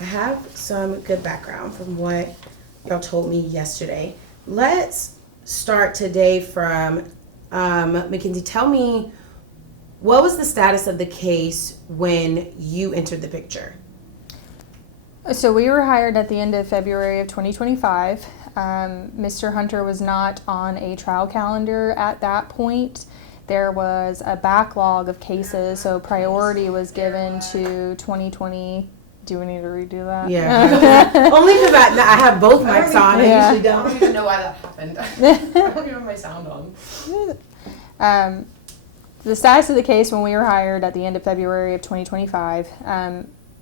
I have some good background from what y'all told me yesterday. Let's start today from Mackenzie. Tell me, what was the status of the case when you entered the picture? So we were hired at the end of February of 2025. Mr. Hunter was not on a trial calendar at that point. There was a backlog of cases, so priority was given to 2020. Do we need to redo that? Yeah. Only because I have both mics on. Yeah. I usually I don't even know why that happened. I don't even have my sound on. The status of the case when we were hired at the end of February of 2025,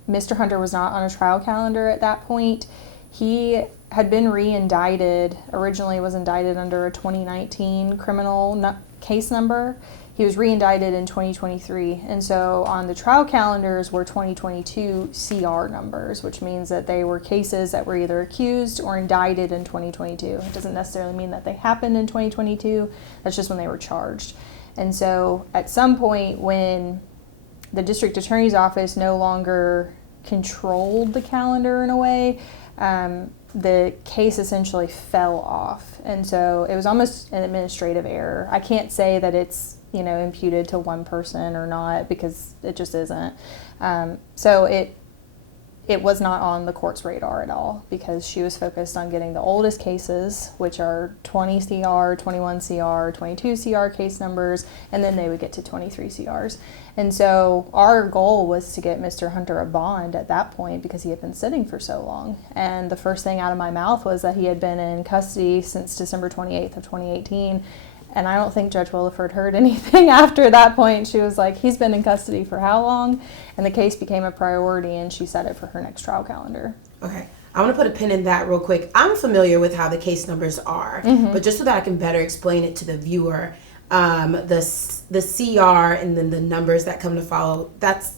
Mr. Hunter was not on a trial calendar at that point. He had been re-indicted, originally was indicted under a 2019 criminal case number. He was re-indicted in 2023, and so on the trial calendars were 2022 CR numbers, which means that they were cases that were either accused or indicted in 2022. It doesn't necessarily mean that they happened in 2022, that's just when they were charged. And so at some point when the district attorney's office no longer controlled the calendar in a way, the case essentially fell off. And so it was almost an administrative error. I can't say that it's, imputed to one person or not, because it just isn't. So it was not on the court's radar at all, because she was focused on getting the oldest cases, which are 20 CR, 21 CR, 22 CR case numbers, and then they would get to 23 CRs. And so our goal was to get Mr. Hunter a bond at that point, because he had been sitting for so long. And the first thing out of my mouth was that he had been in custody since December 28th of 2018. And I don't think Judge Williford heard anything after that point. She was like, he's been in custody for how long? And the case became a priority, and she set it for her next trial calendar. Okay. I want to put a pin in that real quick. I'm familiar with how the case numbers are, but just so that I can better explain it to the viewer, the CR and then the numbers that come to follow, that's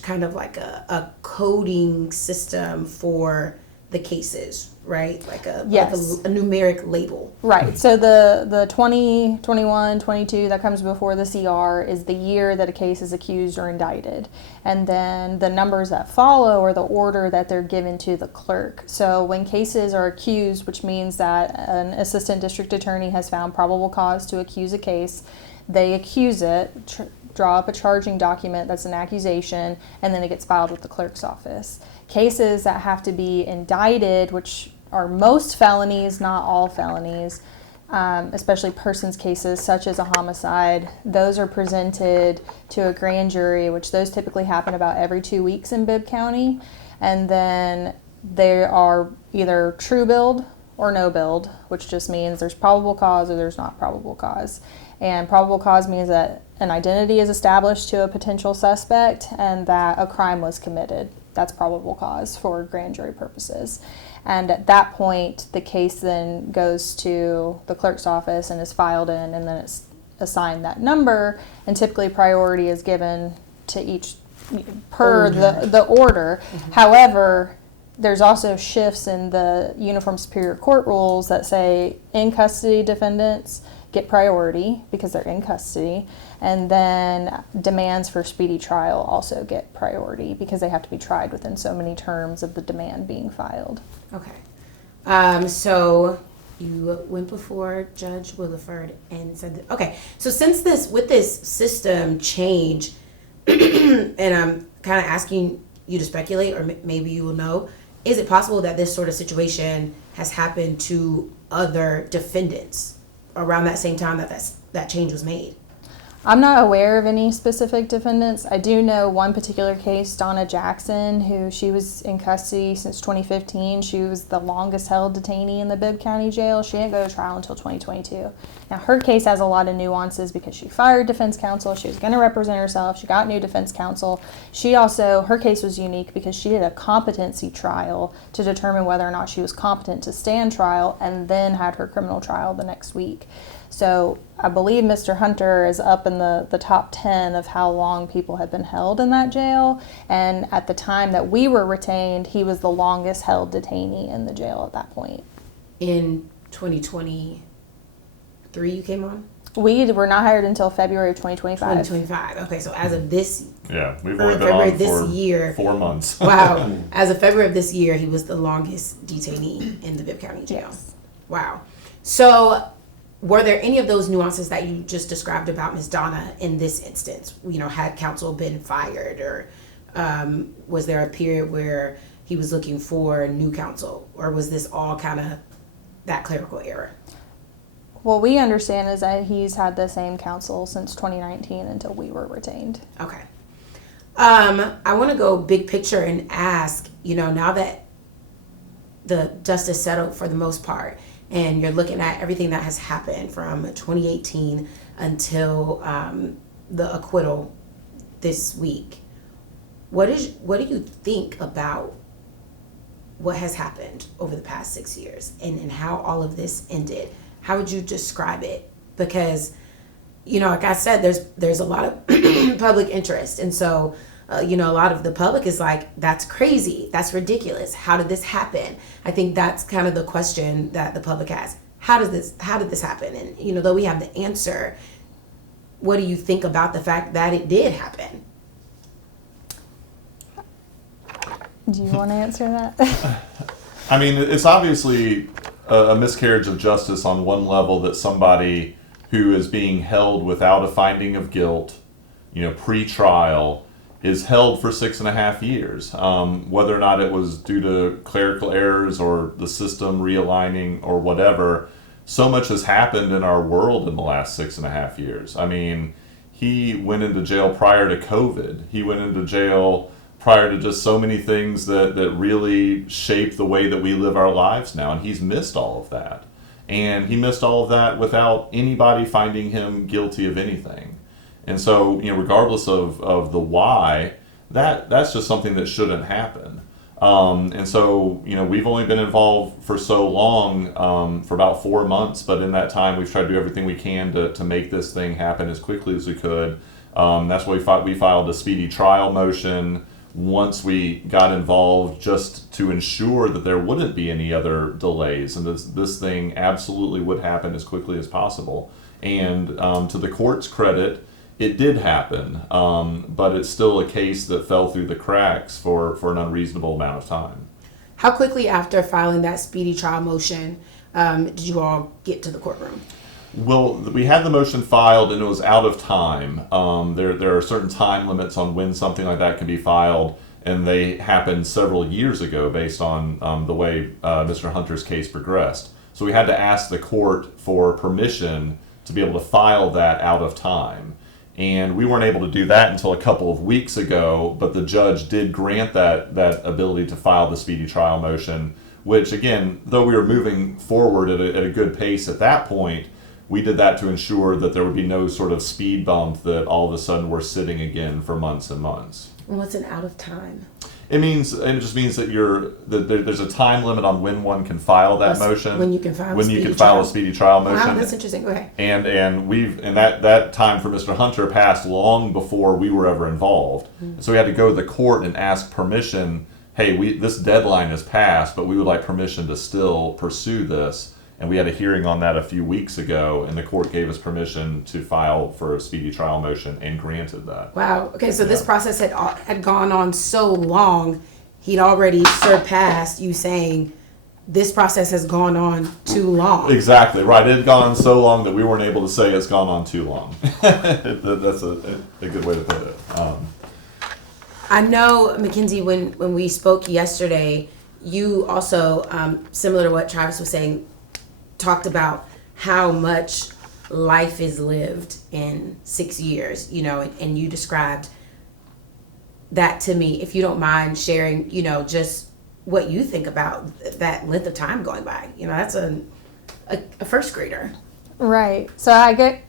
kind of like a coding system for the cases, right? Like a numeric label. Right. So the 20, 21, 22 that comes before the CR is the year that a case is accused or indicted. And then the numbers that follow are the order that they're given to the clerk. So when cases are accused, which means that an assistant district attorney has found probable cause to accuse a case, they accuse it, draw up a charging document that's an accusation, and then it gets filed with the clerk's office. Cases that have to be indicted, which are most felonies, not all felonies, especially persons cases such as a homicide, those are presented to a grand jury, which those typically happen about every 2 weeks in Bibb County. And then they are either true billed or no billed, which just means there's probable cause or there's not probable cause. And probable cause means that an identity is established to a potential suspect and that a crime was committed. That's probable cause for grand jury purposes. And at that point, the case then goes to the clerk's office and is filed in, and then it's assigned that number, and typically priority is given to each per the order. Mm-hmm. However, there's also shifts in the Uniform Superior Court rules that say in custody defendants get priority because they're in custody, and then demands for speedy trial also get priority because they have to be tried within so many terms of the demand being filed. Okay. So you went before Judge Williford and said that, okay, so with this system change, and I'm kind of asking you to speculate, or maybe you will know, is it possible that this sort of situation has happened to other defendants around that same time that change was made? I'm not aware of any specific defendants. I do know one particular case, Donna Jackson, who she was in custody since 2015. She was the longest held detainee in the Bibb County Jail. She didn't go to trial until 2022. Now, her case has a lot of nuances because she fired defense counsel. She was going to represent herself. She got new defense counsel. Her case was unique because she did a competency trial to determine whether or not she was competent to stand trial, and then had her criminal trial the next week. So I believe Mr. Hunter is up in the top 10 of how long people have been held in that jail. And at the time that we were retained, he was the longest held detainee in the jail at that point. In 2023 you came on? We were not hired until February of 2025. 2025. Okay, so as of this Yeah, we've only been February on this for year. 4 months. Wow. As of February of this year, he was the longest detainee in the Bibb County Jail. Yes. Wow. So, were there any of those nuances that you just described about Ms. Donna in this instance? You know, had counsel been fired, or was there a period where he was looking for new counsel, or was this all kind of that clerical error? What we understand is that he's had the same counsel since 2019 until we were retained. Okay. I want to go big picture and ask, you know, now that the dust is settled for the most part, and you're looking at everything that has happened from 2018 until the acquittal this week, what do you think about what has happened over the past 6 years and how all of this ended? How would you describe it? Because, you know, like I said, there's a lot of public interest. And so, you know, a lot of the public is like, that's crazy. That's ridiculous. How did this happen? I think that's kind of the question that the public has. How did this happen? And, you know, though we have the answer, what do you think about the fact that it did happen? Do you want to answer that? I mean, it's obviously a miscarriage of justice on one level, that somebody who is being held without a finding of guilt, you know, pre-trial, is held for 6.5 years. Whether or not it was due to clerical errors or the system realigning or whatever, so much has happened in our world in the last 6.5 years. I mean, he went into jail prior to COVID. He went into jail prior to just so many things that really shape the way that we live our lives now. And he's missed all of that. And he missed all of that without anybody finding him guilty of anything. And so, you know, regardless of the why, that's just something that shouldn't happen. And so, you know, we've only been involved for so long, for about 4 months, but in that time we've tried to do everything we can to make this thing happen as quickly as we could. That's why we filed a speedy trial motion once we got involved, just to ensure that there wouldn't be any other delays, and this thing absolutely would happen as quickly as possible. And to the court's credit, it did happen, but it's still a case that fell through the cracks for an unreasonable amount of time. How quickly after filing that speedy trial motion did you all get to the courtroom? Well, we had the motion filed and it was out of time. There are certain time limits on when something like that can be filed, and they happened several years ago based on the way Mr. Hunter's case progressed. So we had to ask the court for permission to be able to file that out of time. And we weren't able to do that until a couple of weeks ago, but the judge did grant that ability to file the speedy trial motion, which, again, though we were moving forward at a good pace at that point, we did that to ensure that there would be no sort of speed bump that all of a sudden we're sitting again for months and months. And what's an out of time? It just means that there's a time limit on when one can file that motion. When you can file a speedy trial motion. Wow, that's interesting. Go ahead. And that time for Mr. Hunter passed long before we were ever involved. Mm-hmm. So we had to go to the court and ask permission. Hey, this deadline has passed, but we would like permission to still pursue this. And we had a hearing on that a few weeks ago, and the court gave us permission to file for a speedy trial motion and granted that. Wow. Okay, so this process had gone on so long, he'd already surpassed you saying this process has gone on too long. Exactly, right. It had gone on so long that we weren't able to say it's gone on too long. That's a good way to put it. I know, Mackenzie, when we spoke yesterday, you also, similar to what Travis was saying, talked about how much life is lived in 6 years, you know, and you described that to me. If you don't mind sharing, you know, just what you think about that length of time going by. You know, that's a first grader. Right. So I get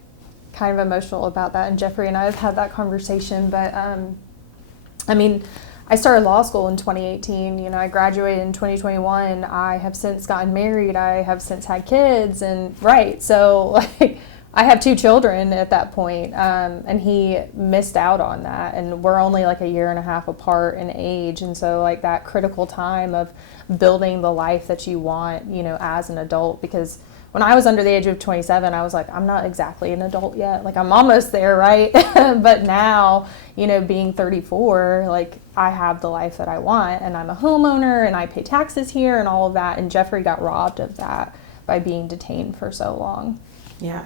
kind of emotional about that, and Jeffrey and I have had that conversation, but I mean, I started law school in 2018. You know, I graduated in 2021. I have since gotten married. I have since had kids, and so like I have 2 children at that point, and he missed out on that, and we're only like a year and a half apart in age, and so like that critical time of building the life that you want, you know, as an adult, because when I was under the age of 27, I was like, I'm not exactly an adult yet. Like, I'm almost there, right? But now, you know, being 34, like, I have the life that I want, and I'm a homeowner, and I pay taxes here and all of that. And Jeffrey got robbed of that by being detained for so long. Yeah.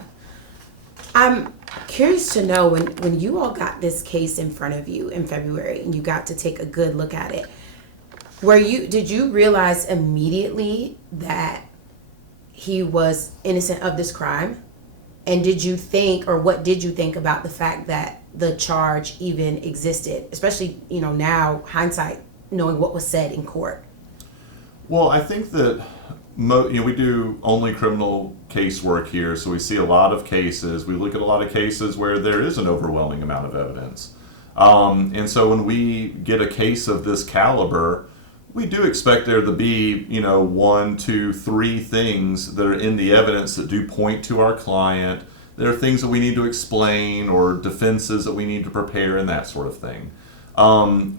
I'm curious to know, when you all got this case in front of you in February and you got to take a good look at it, did you realize immediately that he was innocent of this crime? And did you think, or what did you think about the fact that the charge even existed, especially, you know, now hindsight, knowing what was said in court? Well, I think that we do only criminal case work here, so we see a lot of cases. We look at a lot of cases where there is an overwhelming amount of evidence. And so when we get a case of this caliber, we do expect there to be, you know, 1, 2, 3 things that are in the evidence that do point to our client. There are things that we need to explain or defenses that we need to prepare and that sort of thing.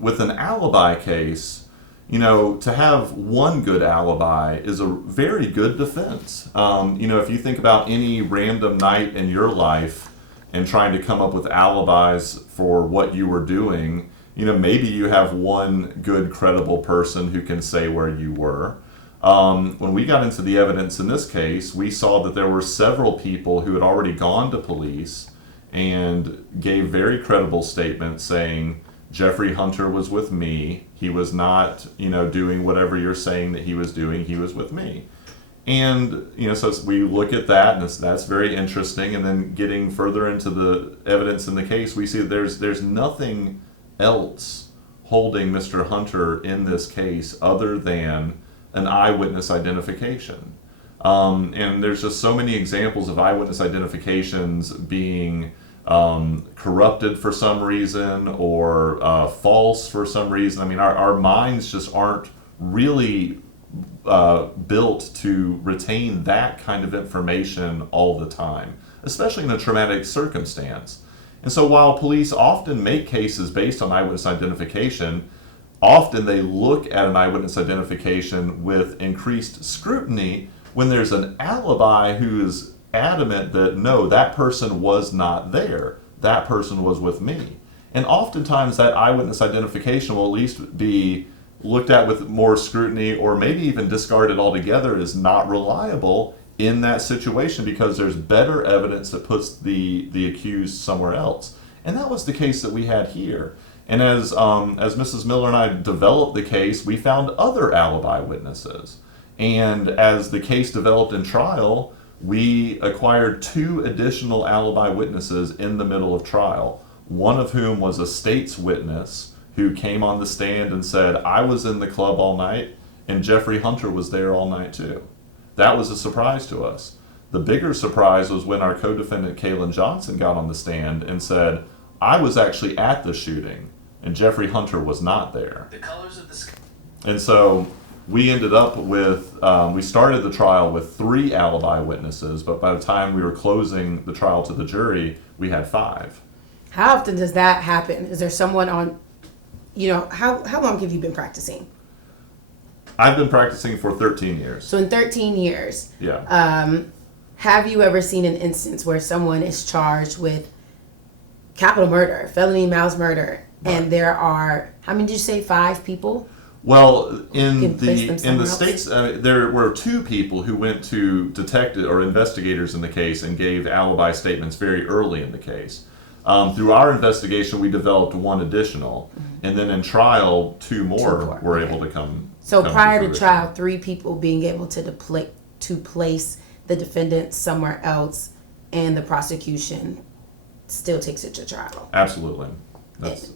With an alibi case, you know, to have one good alibi is a very good defense. You know, if you think about any random night in your life and trying to come up with alibis for what you were doing, you know, maybe you have one good, credible person who can say where you were. When we got into the evidence in this case, we saw that there were several people who had already gone to police and gave very credible statements saying, Jeffery Hunter was with me. He was not, you know, doing whatever you're saying that he was doing. He was with me. And, you know, so we look at that, and that's very interesting. And then getting further into the evidence in the case, we see that there's nothing else holding Mr. Hunter in this case other than an eyewitness identification. And there's just so many examples of eyewitness identifications being corrupted for some reason or false for some reason. I mean, our minds just aren't really built to retain that kind of information all the time, especially in a traumatic circumstance. And so while police often make cases based on eyewitness identification, often they look at an eyewitness identification with increased scrutiny when there's an alibi who is adamant that no, that person was not there. That person was with me. And oftentimes that eyewitness identification will at least be looked at with more scrutiny or maybe even discarded altogether as not reliable in that situation because there's better evidence that puts the accused somewhere else. And that was the case that we had here. And as Mrs. Miller and I developed the case, we found other alibi witnesses. And as the case developed in trial, we acquired 2 additional alibi witnesses in the middle of trial, one of whom was a state's witness who came on the stand and said, I was in the club all night and Jeffery Hunter was there all night too. That was a surprise to us. The bigger surprise was when our co-defendant Kaylin Johnson got on the stand and said, I was actually at the shooting and Jeffery Hunter was not there. The colors of the sky. And so we ended up with, we started the trial with 3 alibi witnesses, but by the time we were closing the trial to the jury, we had 5. How often does that happen? Is there someone on, you know, how long have you been practicing? I've been practicing for 13 years. So in 13 years, Yeah. have you ever seen an instance where someone is charged with capital murder, felony malice murder, and there are, how many did you say, 5 people? Well, in can place them the somewhere states, there were 2 people who went to detectives or investigators in the case and gave alibi statements very early in the case. Through our investigation, we developed 1 additional, and then in trial, 2 more were able to come. So come prior to fruition. trial, 3 people being able to place the defendant somewhere else, and the prosecution still takes it to trial. Absolutely.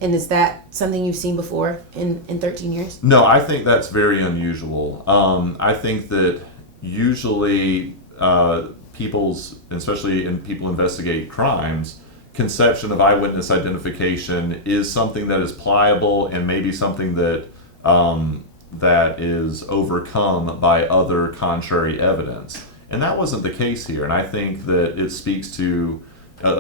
And is that something you've seen before in 13 years? No, I think that's very unusual. I think that usually people's, especially in people investigate crimes, conception of eyewitness identification is something that is pliable and maybe something that that is overcome by other contrary evidence. And that wasn't the case here. And I think that it speaks to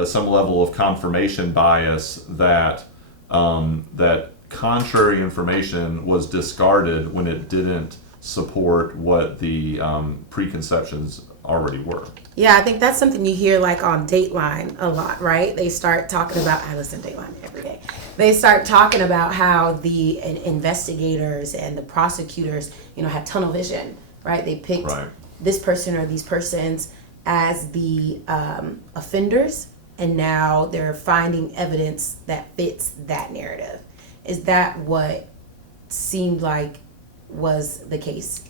some level of confirmation bias that that contrary information was discarded when it didn't support what the preconceptions already were. Yeah, I think that's something you hear like on Dateline a lot, right? They start talking about, I listen to Dateline every day. They start talking about how the investigators and the prosecutors, had tunnel vision, right? They picked this person or these persons as the offenders, and now they're finding evidence that fits that narrative. Is that what seemed like was the case?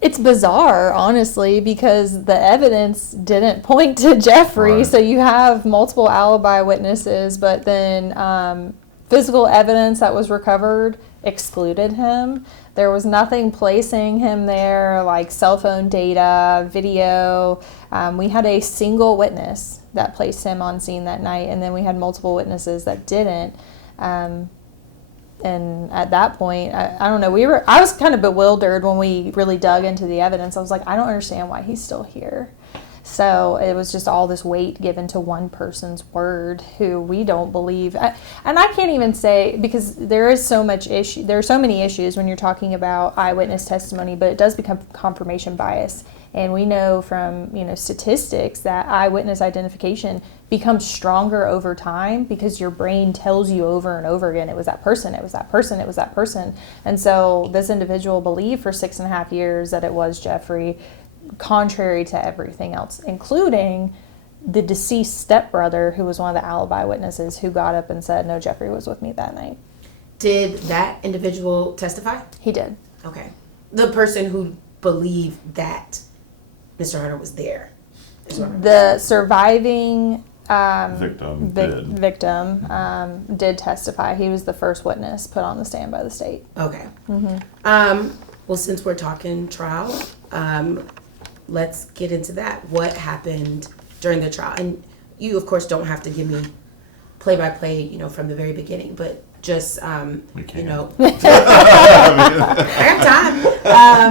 It's bizarre, honestly, because the evidence didn't point to Jeffrey. Right. So you have multiple alibi witnesses, but then physical evidence that was recovered excluded him. There was nothing placing him there, like cell phone data, video. We had a single witness that placed him on scene that night, and then we had multiple witnesses that didn't. And at that point, I don't know, I was kind of bewildered when we really dug into the evidence. I was like, I don't understand why he's still here. So it was just all this weight given to one person's word who we don't believe. And I can't even say, because there are so many issues when you're talking about eyewitness testimony, but it does become confirmation bias. And we know from, statistics that eyewitness identification becomes stronger over time because your brain tells you over and over again, it was that person, it was that person, it was that person. And so this individual believed for 6.5 years that it was Jeffrey, contrary to everything else, including the deceased stepbrother, who was one of the alibi witnesses, who got up and said, no, Jeffrey was with me that night. Did that individual testify? He did. Okay. The person who believed that Mr. Hunter was there. The surviving Victim did testify. He was the first witness put on the stand by the state. Okay. Well, since we're talking trial, let's get into that. What happened during the trial? And you, of course, don't have to give me play-by-play, from the very beginning, but just, We can. I have time.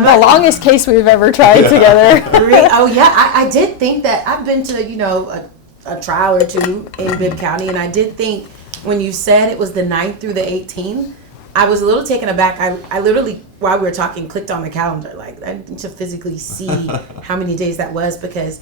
The longest case we've ever tried together. Oh, yeah, I did think that I've been to, a trial or two in Bibb County, and I did think when you said it was the 9th through the 18th, I was a little taken aback. I literally, while we were talking, clicked on the calendar, like, I need to physically see how many days that was, because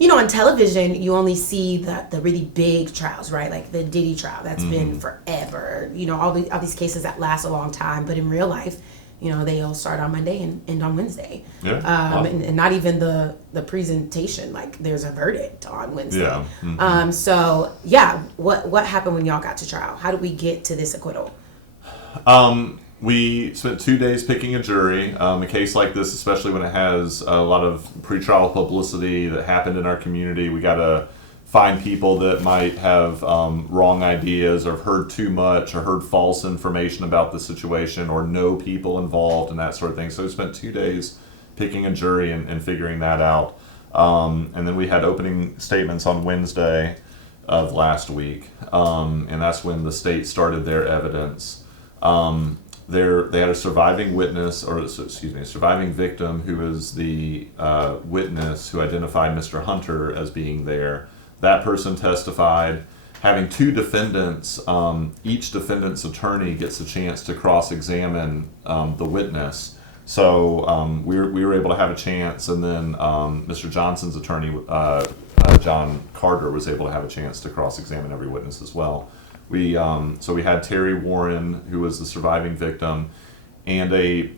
on television, you only see the really big trials, right? Like the Diddy trial, that's been forever. All these cases that last a long time. But in real life, they all start on Monday and end on Wednesday. Yeah. Wow. And not even the presentation, like there's a verdict on Wednesday. Yeah. Mm-hmm. So yeah, what happened when y'all got to trial? How did we get to this acquittal? We spent 2 days picking a jury. A case like this, especially when it has a lot of pretrial publicity that happened in our community, we got to find people that might have wrong ideas or have heard too much or heard false information about the situation or know people involved and that sort of thing. So we spent 2 days picking a jury and figuring that out. And then we had opening statements on Wednesday of last week. And that's when the state started their evidence. They had a surviving witness, a surviving victim who was the witness who identified Mr. Hunter as being there. That person testified. Having two defendants, each defendant's attorney gets a chance to cross-examine the witness. So we were able to have a chance, and then Mr. Johnson's attorney, John Carter, was able to have a chance to cross-examine every witness as well. So we had Terry Warren, who was the surviving victim, and a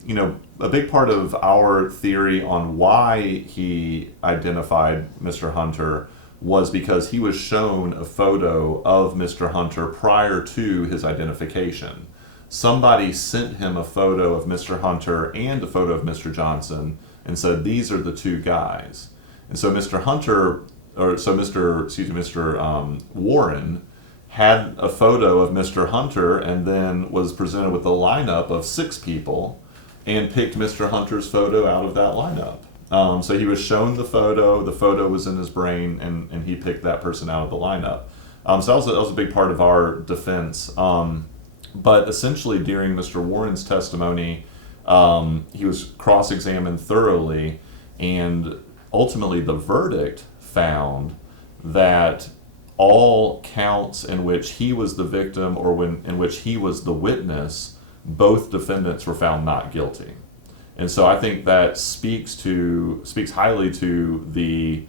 big part of our theory on why he identified Mr. Hunter was because he was shown a photo of Mr. Hunter prior to his identification. Somebody sent him a photo of Mr. Hunter and a photo of Mr. Johnson and said, these are the two guys. And so Mr. Warren had a photo of Mr. Hunter and then was presented with a lineup of 6 people and picked Mr. Hunter's photo out of that lineup. So he was shown the photo was in his brain, and he picked that person out of the lineup. So that was a big part of our defense. But essentially during Mr. Warren's testimony, he was cross-examined thoroughly, and ultimately the verdict found that all counts in which he was the victim or in which he was the witness, both defendants were found not guilty. And so I think that speaks highly to the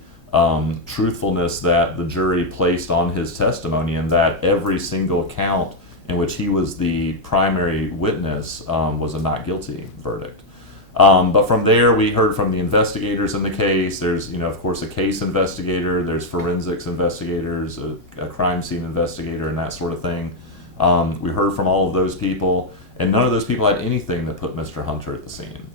truthfulness that the jury placed on his testimony, and that every single count in which he was the primary witness was a not guilty verdict. But from there, we heard from the investigators in the case. There's, of course, a case investigator. There's forensics investigators, a crime scene investigator, and that sort of thing. We heard from all of those people, and none of those people had anything that put Mr. Hunter at the scene.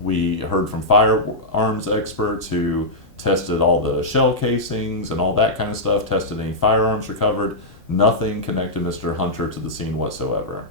We heard from firearms experts who tested all the shell casings and all that kind of stuff, tested any firearms recovered. Nothing connected Mr. Hunter to the scene whatsoever.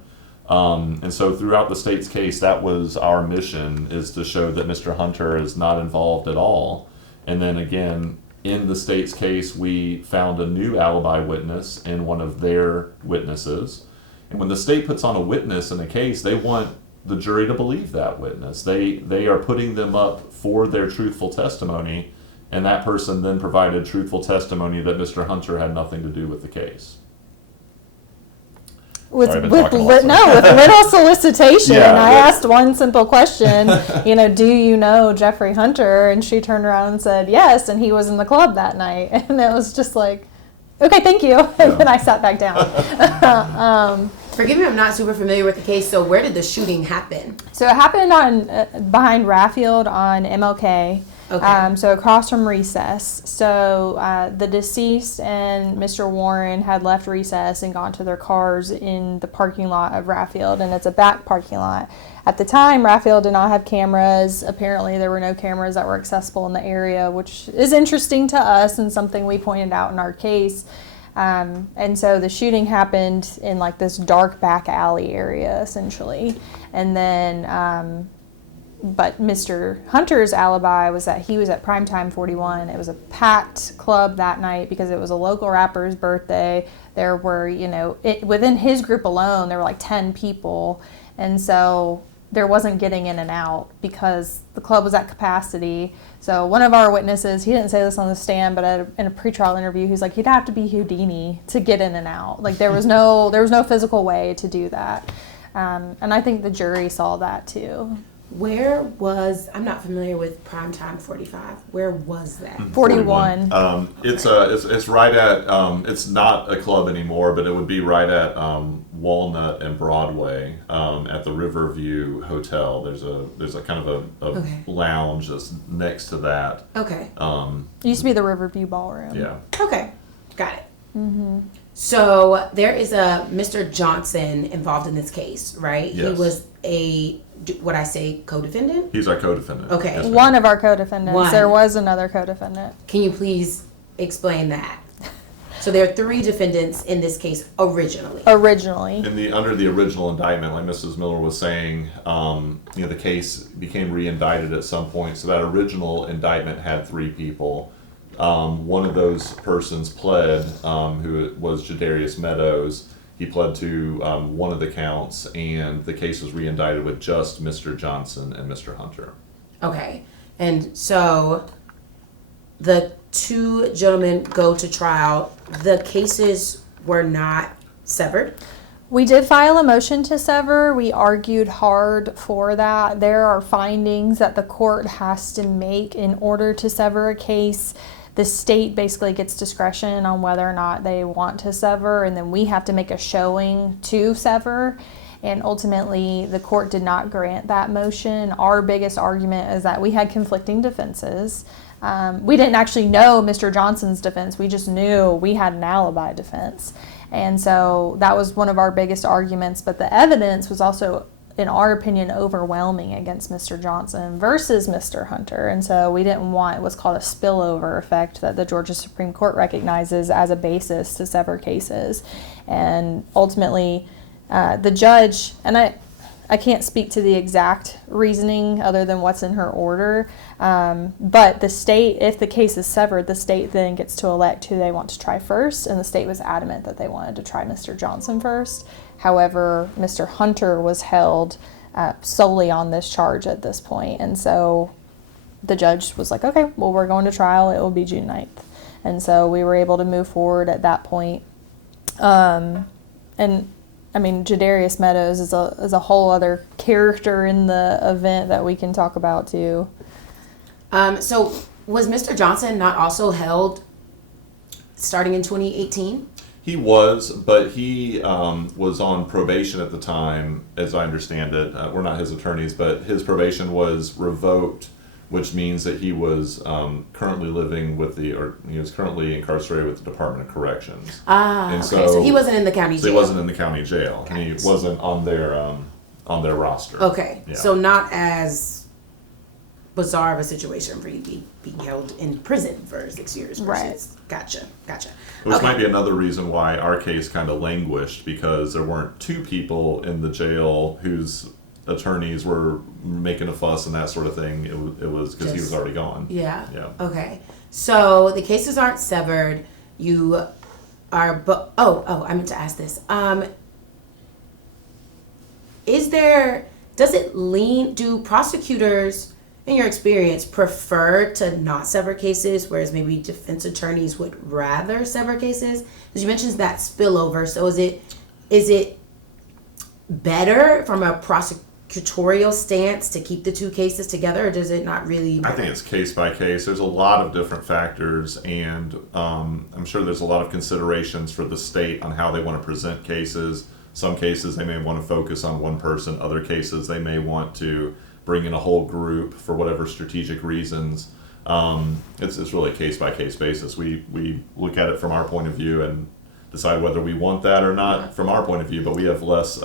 And so throughout the state's case, that was our mission, is to show that Mr. Hunter is not involved at all. And then again, in the state's case, we found a new alibi witness in one of their witnesses. And when the state puts on a witness in a case, they want the jury to believe that witness. They are putting them up for their truthful testimony, and that person then provided truthful testimony that Mr. Hunter had nothing to do with the case. With Sorry, I've been talking a lot, with little solicitation, Yeah, I yeah. asked one simple question, do you know Jeffrey Hunter? And she turned around and said, yes, and he was in the club that night. And it was just like, okay, thank you. And then I sat back down. Forgive me, I'm not super familiar with the case. So where did the shooting happen? So it happened on behind Raffield on MLK. Okay. So across from Recess. So the deceased and Mr. Warren had left Recess and gone to their cars in the parking lot of Raffield, and it's a back parking lot. At the time, Raffield did not have cameras. Apparently, there were no cameras that were accessible in the area, which is interesting to us and something we pointed out in our case. And so the shooting happened in like this dark back alley area, essentially. And then but Mr. Hunter's alibi was that he was at Primetime 41. It was a packed club that night because it was a local rapper's birthday. There were, within his group alone, there were like 10 people. And so there wasn't getting in and out because the club was at capacity. So one of our witnesses, he didn't say this on the stand, but in a pretrial interview, he's like, you'd have to be Houdini to get in and out. Like there was no physical way to do that. And I think the jury saw that too. I'm not familiar with Primetime 45. Where was that? 41. It's right at, it's not a club anymore, but it would be right at Walnut and Broadway at the Riverview Hotel. There's a kind of a Okay. lounge that's next to that. Okay. It used to be the Riverview Ballroom. Yeah. Okay. Got it. Mm-hmm. So there is a Mr. Johnson involved in this case, right? Yes. He was co-defendant? He's our co-defendant. Okay. Yes, ma'am. One of our co-defendants. One. There was another co-defendant. Can you please explain that? So there are 3 defendants in this case originally. Under the original indictment, like Mrs. Miller was saying, the case became re-indicted at some point. So that original indictment had 3 people. One of those persons pled, who was Jadarius Meadows. He pled to one of the counts, and the case was re-indicted with just Mr. Johnson and Mr. Hunter. Okay. And so the 2 gentlemen go to trial. The cases were not severed. We did file a motion to sever. We argued hard for that. There are findings that the court has to make in order to sever a case. The state basically gets discretion on whether or not they want to sever, and then we have to make a showing to sever. And ultimately, the court did not grant that motion. Our biggest argument is that we had conflicting defenses. We didn't actually know Mr. Johnson's defense. We just knew we had an alibi defense. And so that was one of our biggest arguments. But the evidence was also, in our opinion, overwhelming against Mr. Johnson versus Mr. Hunter. And so we didn't want what's called a spillover effect that the Georgia Supreme Court recognizes as a basis to sever cases. And ultimately, the judge, and I can't speak to the exact reasoning other than what's in her order, but the state, if the case is severed, the state then gets to elect who they want to try first, and the state was adamant that they wanted to try Mr. Johnson first. However, Mr. Hunter was held solely on this charge at this point, and so the judge was like, okay, well, we're going to trial. It will be June 9th. And so we were able to move forward at that point. And I mean, Jadarius Meadows is a whole other character in the event that we can talk about too. So was Mr. Johnson not also held starting in 2018? He was, but he was on probation at the time, as I understand it. We're not his attorneys, but his probation was revoked, which means that he was currently living with he was currently incarcerated with the Department of Corrections. And okay. So he wasn't in the county jail. So he wasn't in the county jail. Okay. And he wasn't on their roster. Okay. Yeah. So not as bizarre of a situation for you to be being held in prison for 6 years. Right. Gotcha. Which okay. might be another reason why our case kind of languished, because there weren't two people in the jail whose attorneys were making a fuss and that sort of thing. It was because he was already gone. Yeah. Yeah. Okay. So the cases aren't severed. You are, I meant to ask this. Do prosecutors, in your experience, prefer to not sever cases, whereas maybe defense attorneys would rather sever cases? Because you mentioned that spillover. So is it better from a prosecutorial stance to keep the two cases together, or does it not really matter? I think it's case by case. There's a lot of different factors, and I'm sure there's a lot of considerations for the state on how they want to present cases. Some cases they may want to focus on one person. Other cases they may want to bring in a whole group for whatever strategic reasons. It's really a case-by-case basis. We look at it from our point of view and decide whether we want that or not from our point of view, but we have less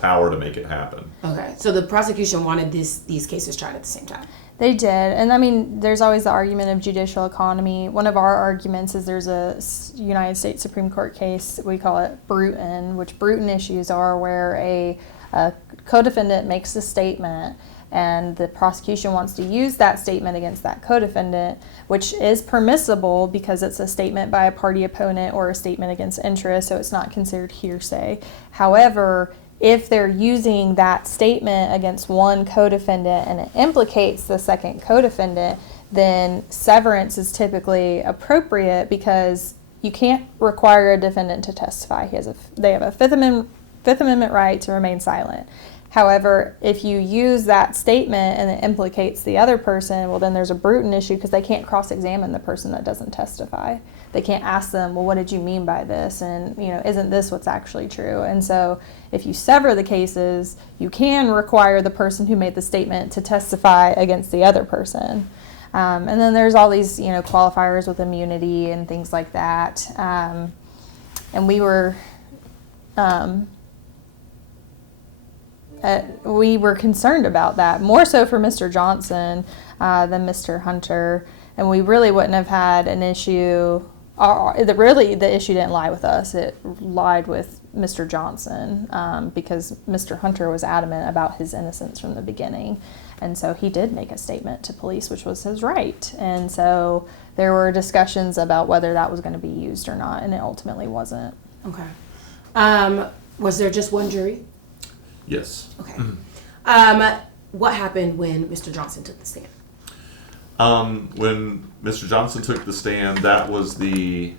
power to make it happen. Okay, so the prosecution wanted these cases tried at the same time. They did, and I mean, there's always the argument of judicial economy. One of our arguments is there's a United States Supreme Court case, we call it Bruton, which Bruton issues are where a co-defendant makes a statement and the prosecution wants to use that statement against that co-defendant, which is permissible because it's a statement by a party opponent or a statement against interest, so it's not considered hearsay. However, if they're using that statement against one co-defendant and it implicates the second co-defendant, then severance is typically appropriate because you can't require a defendant to testify. They have a Fifth Amendment right to remain silent. However, if you use that statement and it implicates the other person, well, then there's a Bruton issue because they can't cross-examine the person that doesn't testify. They can't ask them, well, what did you mean by this? And, isn't this what's actually true? And so if you sever the cases, you can require the person who made the statement to testify against the other person. And then there's all these, qualifiers with immunity and things like that. And we were concerned about that, more so for Mr. Johnson than Mr. Hunter, and we really wouldn't have had an issue. The issue didn't lie with us; it lied with Mr. Johnson because Mr. Hunter was adamant about his innocence from the beginning, and so he did make a statement to police, which was his right. And so there were discussions about whether that was going to be used or not, and it ultimately wasn't. Okay. Was there just one jury? Yes. Okay. What happened when Mr. Johnson took the stand? When Mr. Johnson took the stand, that was Mr.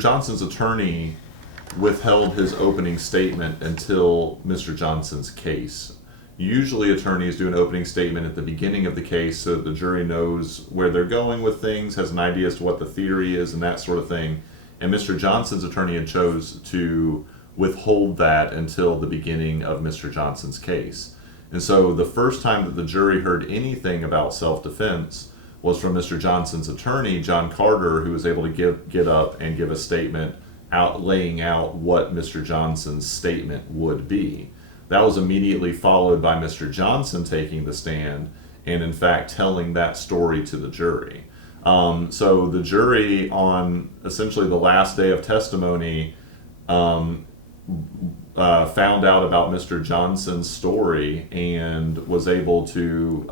Johnson's attorney withheld his opening statement until Mr. Johnson's case. Usually attorneys do an opening statement at the beginning of the case so that the jury knows where they're going with things, has an idea as to what the theory is and that sort of thing. And Mr. Johnson's attorney had chose to withhold that until the beginning of Mr. Johnson's case. And so the first time that the jury heard anything about self-defense was from Mr. Johnson's attorney, John Carter, who was able to get up and give a statement laying out what Mr. Johnson's statement would be. That was immediately followed by Mr. Johnson taking the stand and in fact telling that story to the jury. So the jury on essentially the last day of testimony found out about Mr. Johnson's story and was able to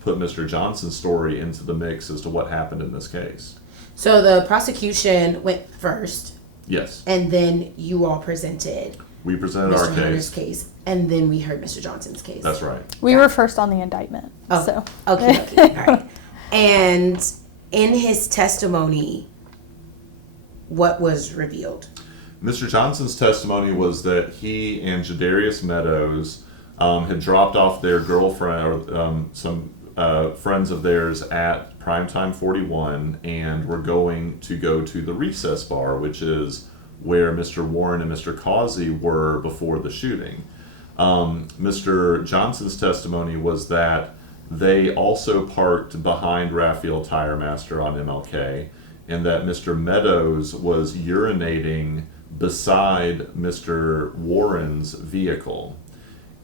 put Mr. Johnson's story into the mix as to what happened in this case. So the prosecution went first. Yes. And then you all presented. We presented Mr. our Hunter's case, and then we heard Mr. Johnson's case. That's right. We were first on the indictment. Oh, so. Okay, all right. And in his testimony, what was revealed? Mr. Johnson's testimony was that he and Jadarius Meadows had dropped off their girlfriend or some friends of theirs at Primetime 41 and were going to go to the Recess Bar, which is where Mr. Warren and Mr. Causey were before the shooting. Mr. Johnson's testimony was that they also parked behind Raphael Tire Master on MLK, and that Mr. Meadows was urinating beside Mr. Warren's vehicle,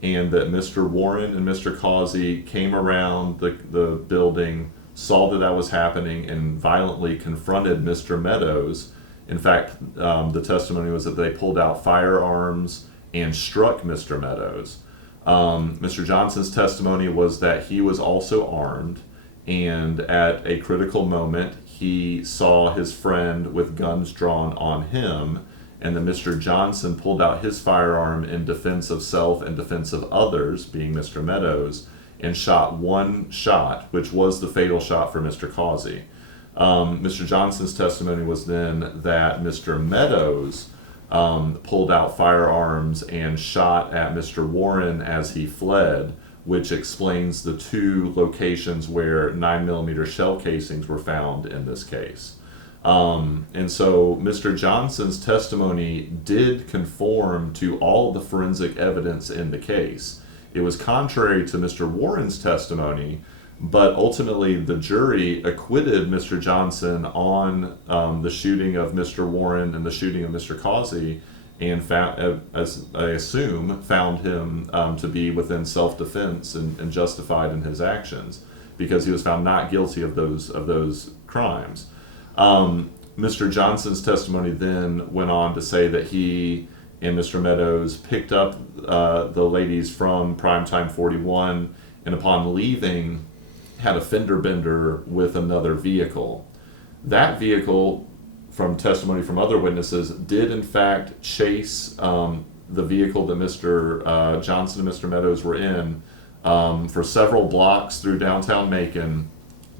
and that Mr. Warren and Mr. Causey came around the building, saw that was happening, and violently confronted Mr. Meadows. In fact, the testimony was that they pulled out firearms and struck Mr. Meadows. Mr. Johnson's testimony was that he was also armed, and at a critical moment, he saw his friend with guns drawn on him, and that Mr. Johnson pulled out his firearm in defense of self and defense of others, being Mr. Meadows, and shot one shot, which was the fatal shot for Mr. Causey. Mr. Johnson's testimony was then that Mr. Meadows pulled out firearms and shot at Mr. Warren as he fled, which explains the two locations where 9mm shell casings were found in this case. And so Mr. Johnson's testimony did conform to all the forensic evidence in the case. It was contrary to Mr. Warren's testimony, but ultimately the jury acquitted Mr. Johnson on the shooting of Mr. Warren and the shooting of Mr. Causey, and found, as I assume, found him to be within self-defense and justified in his actions, because he was found not guilty of those crimes. Mr. Johnson's testimony then went on to say that he and Mr. Meadows picked up the ladies from Primetime 41, and upon leaving had a fender bender with another vehicle. That vehicle, from testimony from other witnesses, did in fact chase the vehicle that Mr. Johnson and Mr. Meadows were in for several blocks through downtown Macon,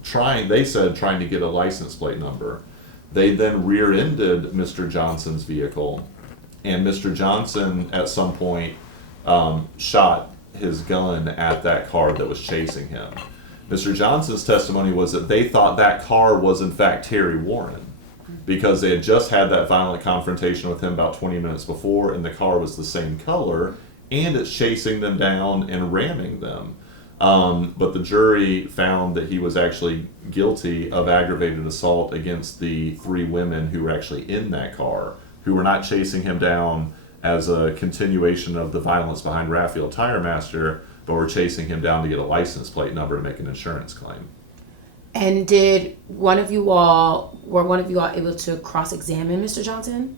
trying to get a license plate number. They then rear-ended Mr. Johnson's vehicle, and Mr. Johnson at some point shot his gun at that car that was chasing him. Mr. Johnson's testimony was that they thought that car was in fact Terry Warren, because they had just had that violent confrontation with him about 20 minutes before, and the car was the same color, and it's chasing them down and ramming them. But the jury found that he was actually guilty of aggravated assault against the three women who were actually in that car, who were not chasing him down as a continuation of the violence behind Raphael Tire Master, but were chasing him down to get a license plate number to make an insurance claim. And were one of you all able to cross-examine Mr. Johnson?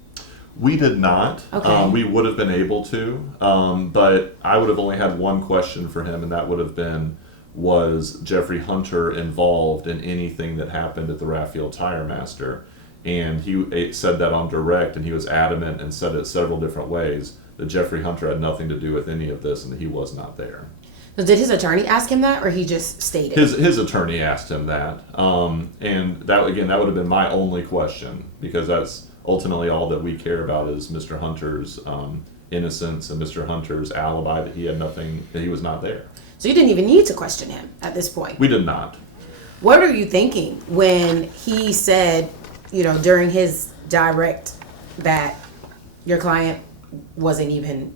We did not. Okay. We would have been able to, but I would have only had one question for him, and that would have been, was Jeffery Hunter involved in anything that happened at the Raphael Tire Master? And he said that on direct, and he was adamant and said it several different ways, that Jeffery Hunter had nothing to do with any of this and that he was not there. So did his attorney ask him that, or he just stated? His attorney asked him that, and that would have been my only question, because that's ultimately all that we care about is Mr. Hunter's innocence and Mr. Hunter's alibi that he was not there. So you didn't even need to question him at this point? We did not. What are you thinking when he said, during his direct, that your client wasn't even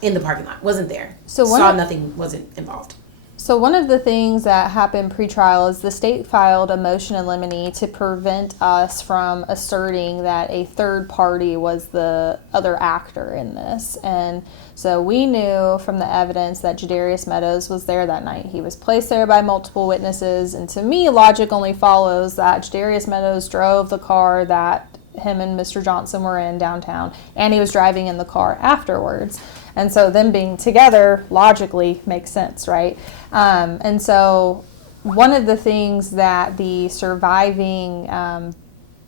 in the parking lot, wasn't there, saw nothing, wasn't involved? So one of the things that happened pre-trial is the state filed a motion in limine to prevent us from asserting that a third party was the other actor in this. And so we knew from the evidence that Jadarius Meadows was there that night. He was placed there by multiple witnesses, and to me, logic only follows that Jadarius Meadows drove the car that him and Mr. Johnson were in downtown, and he was driving in the car afterwards. And so them being together logically makes sense, right? And so one of the things that the surviving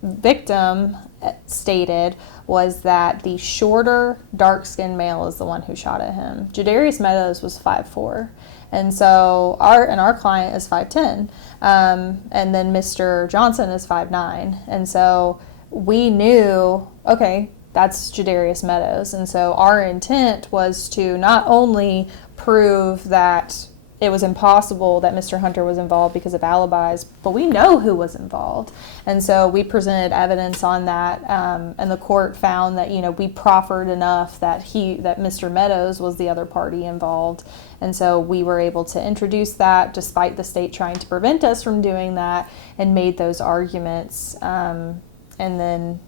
victim stated was that the shorter, dark-skinned male is the one who shot at him. Jadarius Meadows was 5'4", and so our client is 5'10", and then Mr. Johnson is 5'9", and so we knew, okay, That's Jadarius Meadows. And so our intent was to not only prove that it was impossible that Mr. Hunter was involved because of alibis, but we know who was involved. And so we presented evidence on that, and the court found that, we proffered enough that Mr. Meadows was the other party involved. And so we were able to introduce that despite the state trying to prevent us from doing that, and made those arguments. And then,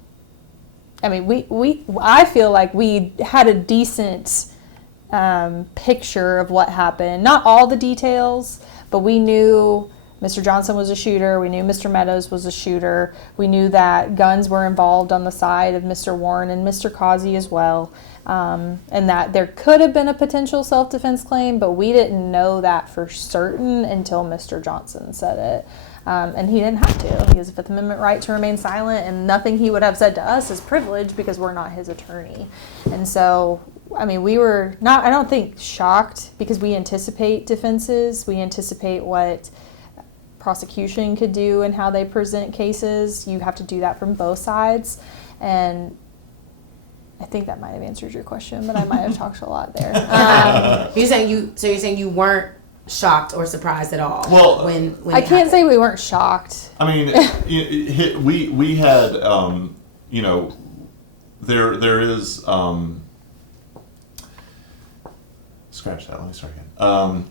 I feel like we had a decent picture of what happened. Not all the details, but we knew Mr. Johnson was a shooter. We knew Mr. Meadows was a shooter. We knew that guns were involved on the side of Mr. Warren and Mr. Causey as well, and that there could have been a potential self-defense claim, but we didn't know that for certain until Mr. Johnson said it. And he didn't have to. He has a Fifth Amendment right to remain silent, and nothing he would have said to us is privilege because we're not his attorney. And so, we were not, I don't think, shocked, because we anticipate defenses. We anticipate what prosecution could do and how they present cases. You have to do that from both sides. And I think that might have answered your question, but I might have talked a lot there. You're saying you weren't shocked or surprised at all? Well, when I can't say we weren't shocked. we had there is scratch that. Let me start again.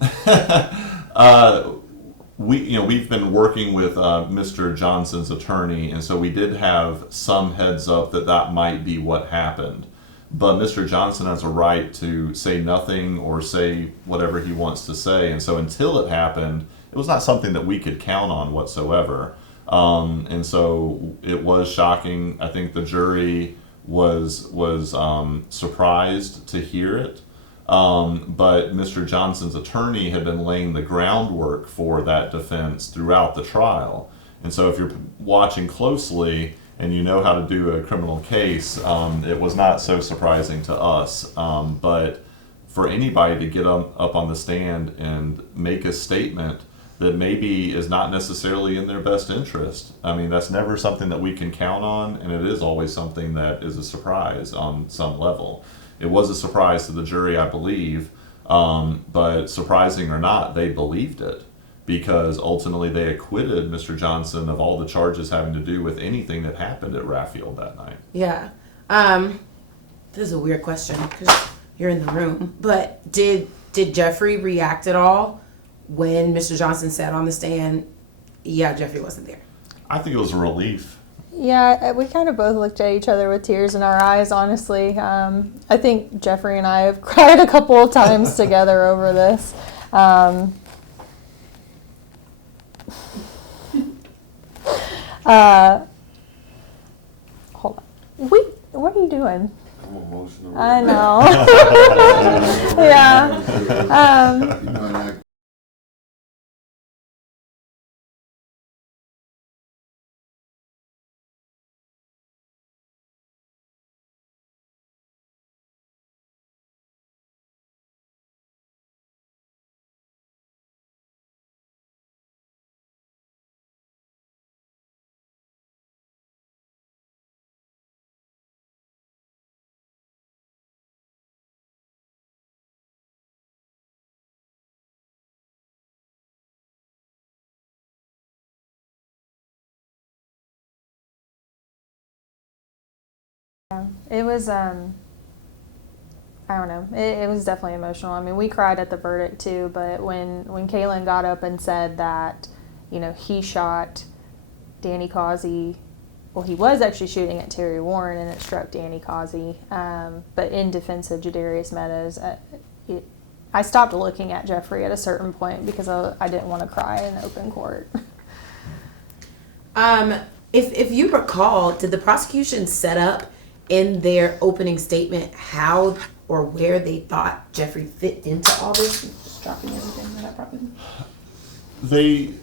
We've been working with Mr. Johnson's attorney, and so we did have some heads up that might be what happened. But Mr. Johnson has a right to say nothing or say whatever he wants to say, and so until it happened, it was not something that we could count on whatsoever. And so it was shocking. I think the jury was surprised to hear it. But Mr. Johnson's attorney had been laying the groundwork for that defense throughout the trial. And so if you're watching closely and you know how to do a criminal case, it was not so surprising to us. But for anybody to get up on the stand and make a statement that maybe is not necessarily in their best interest, that's never something that we can count on, and it is always something that is a surprise on some level. It was a surprise to the jury, I believe, but surprising or not, they believed it, because ultimately they acquitted Mr. Johnson of all the charges having to do with anything that happened at Raffield that night. Yeah. This is a weird question because you're in the room, but did Jeffrey react at all when Mr. Johnson sat on the stand? Yeah, Jeffrey wasn't there. I think it was a relief. Yeah, we kind of both looked at each other with tears in our eyes, honestly. I think Jeffrey and I have cried a couple of times together over this. Hold on. What are you doing? I'm emotional. I know. Yeah. And I It was, I don't know. It was definitely emotional. We cried at the verdict too, but when Kaylin got up and said that, he shot Danny Causey, well, he was actually shooting at Terry Warren and it struck Danny Causey, but in defense of Jadarius Meadows, I stopped looking at Jeffrey at a certain point because I didn't want to cry in open court. If you recall, did the prosecution set up in their opening statement how or where they thought Jeffrey fit into all this? Just dropping everything that I brought in. They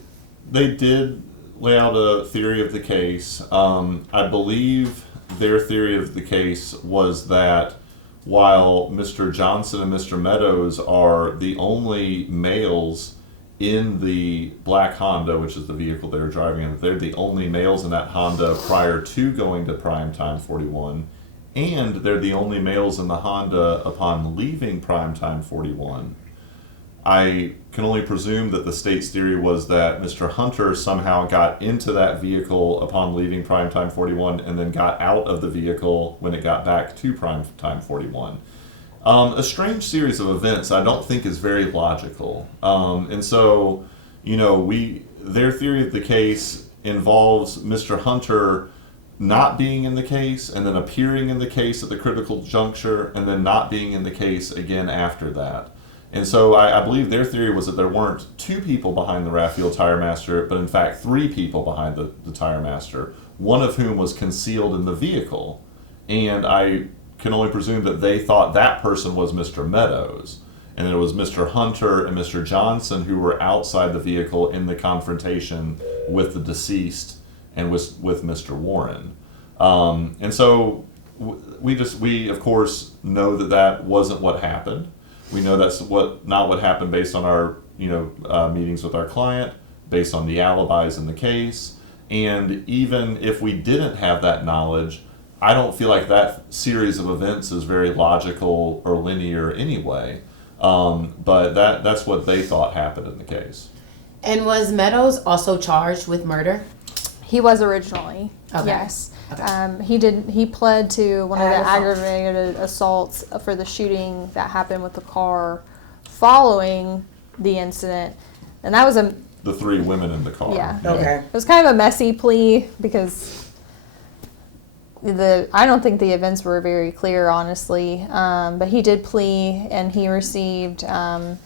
did lay out a theory of the case. I believe their theory of the case was that while Mr. Johnson and Mr. Meadows are the only males in the black Honda, which is the vehicle they were driving in, they're the only males in that Honda prior to going to Primetime 41, and they're the only males in the Honda upon leaving primetime 41, I can only presume that the state's theory was that Mr. Hunter somehow got into that vehicle upon leaving primetime 41 and then got out of the vehicle when it got back to primetime 41. A strange series of events I don't think is very logical. And so, their theory of the case involves Mr. Hunter not being in the case and then appearing in the case at the critical juncture and then not being in the case again after that. And so I believe their theory was that there weren't two people behind the Raffield Tire Master, but in fact 3 people behind the Tire Master, one of whom was concealed in the vehicle. And I can only presume that they thought that person was Mr. Meadows. And it was Mr. Hunter and Mr. Johnson who were outside the vehicle in the confrontation with the deceased and with Mr. Warren. And so we of course know that wasn't what happened. We know that's not what happened based on our meetings with our client, based on the alibis in the case. And even if we didn't have that knowledge, I don't feel like that series of events is very logical or linear anyway. But that's what they thought happened in the case. And was Meadows also charged with murder? He was originally. Okay. Yes. Okay. He pled to one of the Aggravated aggravated assaults for the shooting that happened with the car following the incident. And that was The 3 women in the car. Yeah. Okay. It was kind of a messy plea because I don't think the events were very clear, honestly. But he did plea, and he received a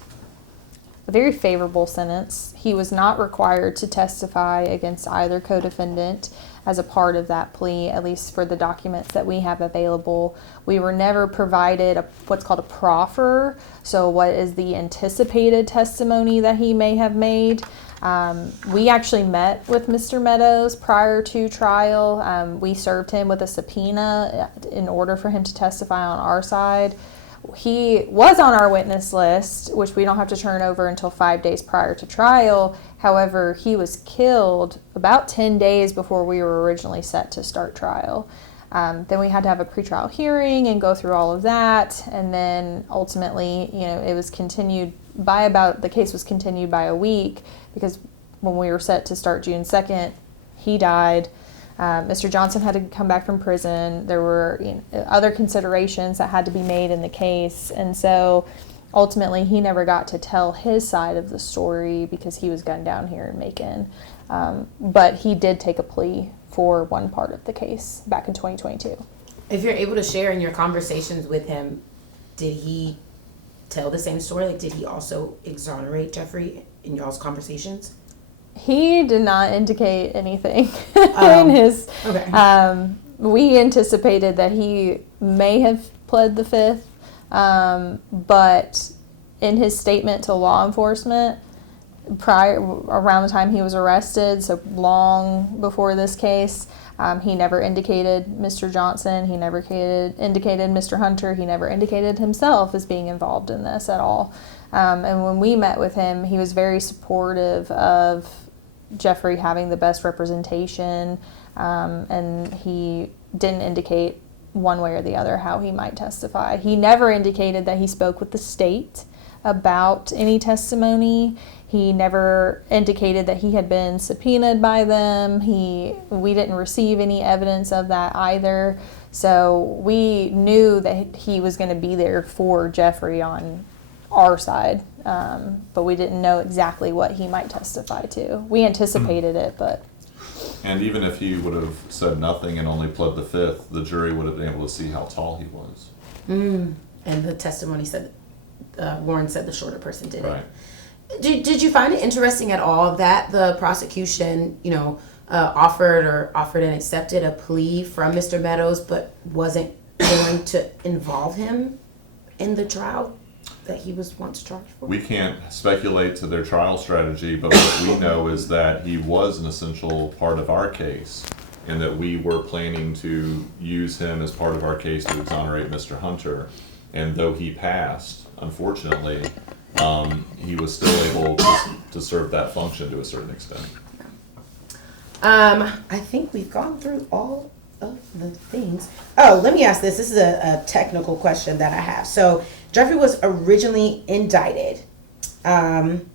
very favorable sentence. He was not required to testify against either co-defendant as a part of that plea, at least for the documents that we have available. We were never provided what's called a proffer, so what is the anticipated testimony that he may have made. We actually met with Mr. Meadows prior to trial. We served him with a subpoena in order for him to testify on our side. He was on our witness list, which we don't have to turn over until 5 days prior to trial. However, he was killed about 10 days before we were originally set to start trial. Then we had to have a pretrial hearing and go through all of that. And then ultimately, it was continued the case was continued by a week because when we were set to start June 2nd, he died. Mr. Johnson had to come back from prison. There were other considerations that had to be made in the case. And so ultimately he never got to tell his side of the story because he was gunned down here in Macon. But he did take a plea for one part of the case back in 2022. If you're able to share in your conversations with him, did he tell the same story? Like, did he also exonerate Jeffrey in y'all's conversations? He did not indicate anything in his. Okay. We anticipated that he may have pled the 5th, but in his statement to law enforcement around the time he was arrested, so long before this case, he never indicated Mr. Johnson. He never indicated Mr. Hunter. He never indicated himself as being involved in this at all. And when we met with him, he was very supportive of Jeffrey having the best representation, and he didn't indicate one way or the other how he might testify. He never indicated that he spoke with the state about any testimony. He never indicated that he had been subpoenaed by them. We didn't receive any evidence of that either. So we knew that he was going to be there for Jeffrey on our side, but we didn't know exactly what he might testify to. We anticipated it, but... And even if he would have said nothing and only pled the 5th, the jury would have been able to see how tall he was. And the testimony said, Warren said the shorter person did Right. it. Did you find it interesting at all that the prosecution, offered and accepted a plea from Mr. Meadows, but wasn't going to involve him in the trial that he was once charged for? We can't speculate to their trial strategy, but what we know is that he was an essential part of our case and that we were planning to use him as part of our case to exonerate Mr. Hunter. And though he passed, unfortunately, he was still able to serve that function to a certain extent. I think we've gone through all of the things. Oh, let me ask this. This is a technical question that I have. So Jeffrey was originally indicted on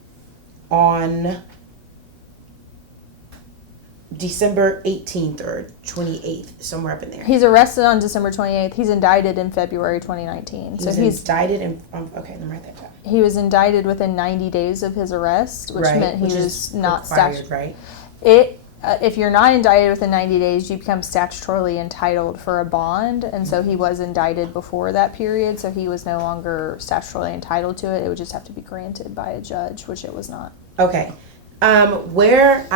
December 18th or 28th, somewhere up in there. He's arrested on December 28th. He's indicted in February 2019. He's indicted in, okay, let me write that down. He was indicted within 90 days of his arrest, which meant he was not required, right? If you're not indicted within 90 days, you become statutorily entitled for a bond, and so he was indicted before that period, so he was no longer statutorily entitled to it. It would just have to be granted by a judge, which it was not. Okay. Where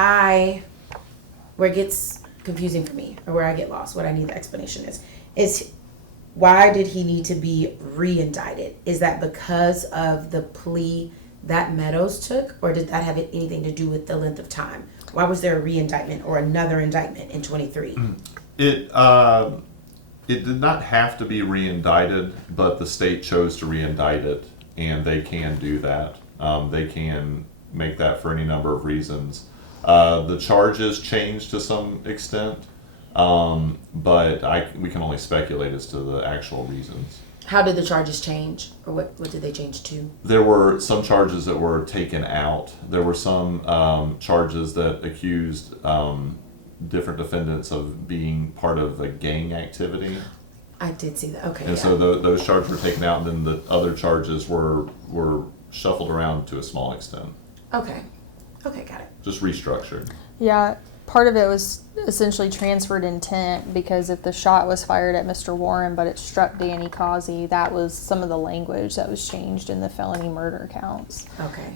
it gets confusing for me, or where I get lost, what I need the explanation is why did he need to be re-indicted? Is that because of the plea that Meadows took, or did that have anything to do with the length of time? Why was there a re-indictment or another indictment in 23? It did not have to be re-indicted, but the state chose to re-indict it, and they can do that. They can make that for any number of reasons. The charges changed to some extent, but we can only speculate as to the actual reasons. How did the charges change, or what did they change to? There were some charges that were taken out. There were some charges that accused different defendants of being part of a gang activity. I did see that. Okay. And so those charges were taken out, and then the other charges were shuffled around to a small extent. Okay. Okay, got it. Just restructured. Yeah, part of it was essentially transferred intent, because if the shot was fired at Mr. Warren but it struck Danny Causey, that was some of the language that was changed in the felony murder counts. Okay.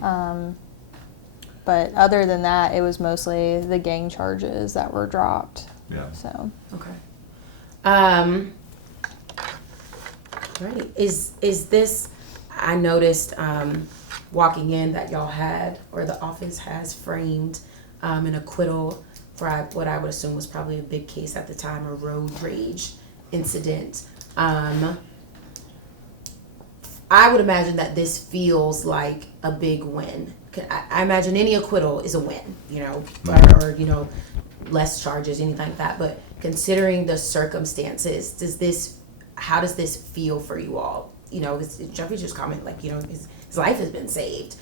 But other than that, it was mostly the gang charges that were dropped. Yeah. So. Okay. Right. Is this? I noticed walking in that y'all had, or the office has framed an acquittal for what I would assume was probably a big case at the time, a road rage incident. I would imagine that this feels like a big win. I imagine any acquittal is a win, or less charges, anything like that. But considering the circumstances, how does this feel for you all? Jeffrey just commented, his life has been saved.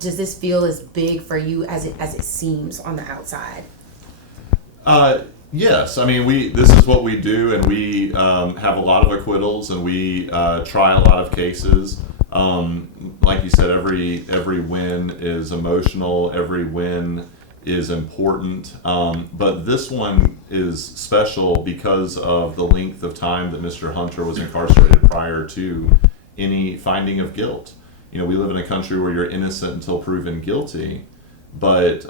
Does this feel as big for you as it seems on the outside? Yes. I mean, this is what we do, and we have a lot of acquittals, and we try a lot of cases. Like you said, every win is emotional. Every win is important. But this one is special because of the length of time that Mr. Hunter was incarcerated prior to any finding of guilt. We live in a country where you're innocent until proven guilty, but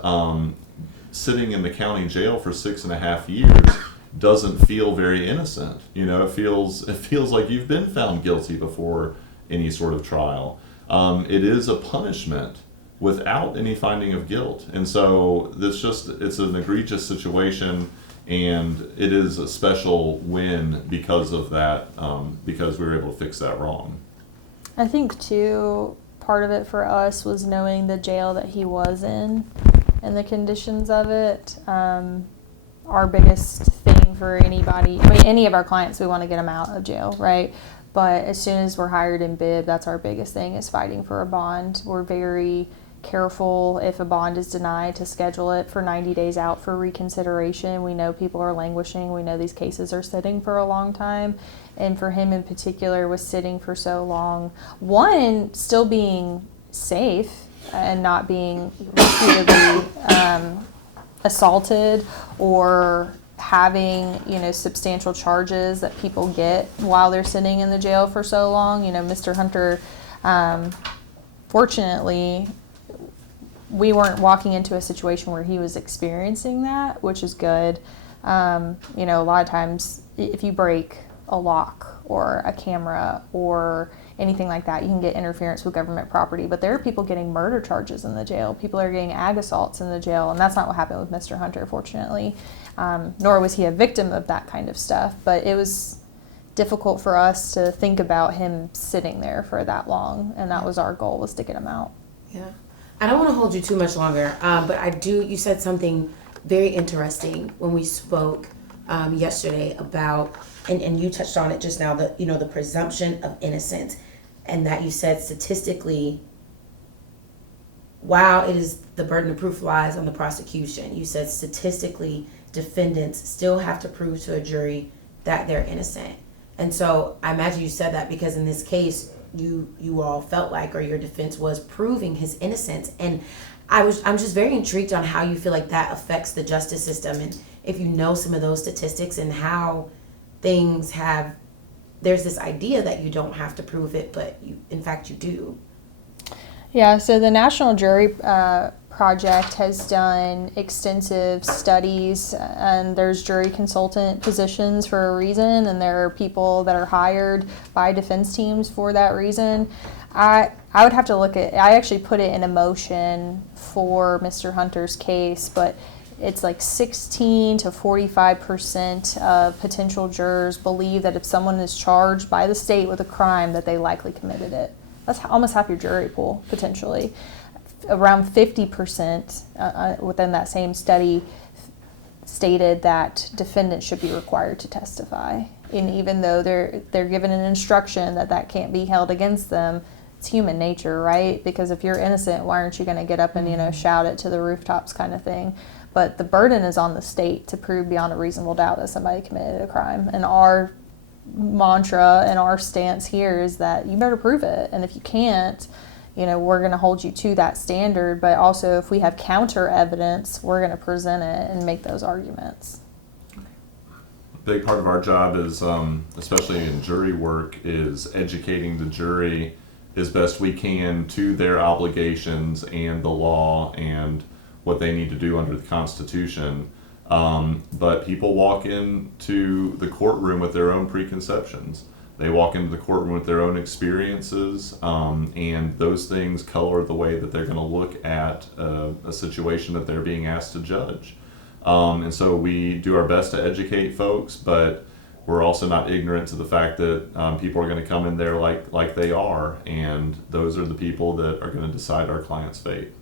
sitting in the county jail for 6.5 years doesn't feel very innocent. It feels like you've been found guilty before any sort of trial. It is a punishment without any finding of guilt, and so it's an egregious situation, and it is a special win because of that, because we were able to fix that wrong. I think, too, part of it for us was knowing the jail that he was in and the conditions of it. Our biggest thing for anybody, any of our clients, we want to get them out of jail, right? But as soon as we're hired in Bibb, that's our biggest thing, is fighting for a bond. We're very careful, if a bond is denied, to schedule it for 90 days out for reconsideration. We know people are languishing. We know these cases are sitting for a long time. And for him in particular, was sitting for so long. One, still being safe and not being repeatedly assaulted, or having substantial charges that people get while they're sitting in the jail for so long. Mr. Hunter, fortunately, we weren't walking into a situation where he was experiencing that, which is good. A lot of times if you break a lock or a camera or anything like that, you can get interference with government property. But there are people getting murder charges in the jail. People are getting ag assaults in the jail, and that's not what happened with Mr. Hunter, fortunately. Nor was he a victim of that kind of stuff. But it was difficult for us to think about him sitting there for that long, and that was our goal, was to get him out. Yeah. I don't want to hold you too much longer, but you said something very interesting when we spoke yesterday about, and you touched on it just now, the presumption of innocence, and that you said statistically, while it is the burden of proof lies on the prosecution, you said statistically defendants still have to prove to a jury that they're innocent. And so I imagine you said that because in this case you all felt like, or your defense was proving his innocence. And I'm just very intrigued on how you feel like that affects the justice system, and if you know some of those statistics and how things have, there's this idea that you don't have to prove it, but in fact you do. Yeah, so the National Jury Project has done extensive studies, and there's jury consultant positions for a reason, and there are people that are hired by defense teams for that reason. I would have to look at, I actually put it in a motion for Mr. Hunter's case, but it's like 16 to 45% of potential jurors believe that if someone is charged by the state with a crime that they likely committed it. That's almost half your jury pool, potentially. Around 50% within that same study stated that defendants should be required to testify. And even though they're given an instruction that can't be held against them, it's human nature, right? Because if you're innocent, why aren't you going to get up and shout it to the rooftops kind of thing? But the burden is on the state to prove beyond a reasonable doubt that somebody committed a crime. And our mantra and our stance here is that you better prove it. And if you can't, we're going to hold you to that standard. But also, if we have counter evidence, we're going to present it and make those arguments. A big part of our job is, especially in jury work, is educating the jury as best we can to their obligations and the law and what they need to do under the Constitution. But people walk into the courtroom with their own preconceptions. They walk into the courtroom with their own experiences, and those things color the way that they're going to look at a situation that they're being asked to judge. And so we do our best to educate folks, but we're also not ignorant to the fact that people are going to come in there like they are, and those are the people that are going to decide our client's fate.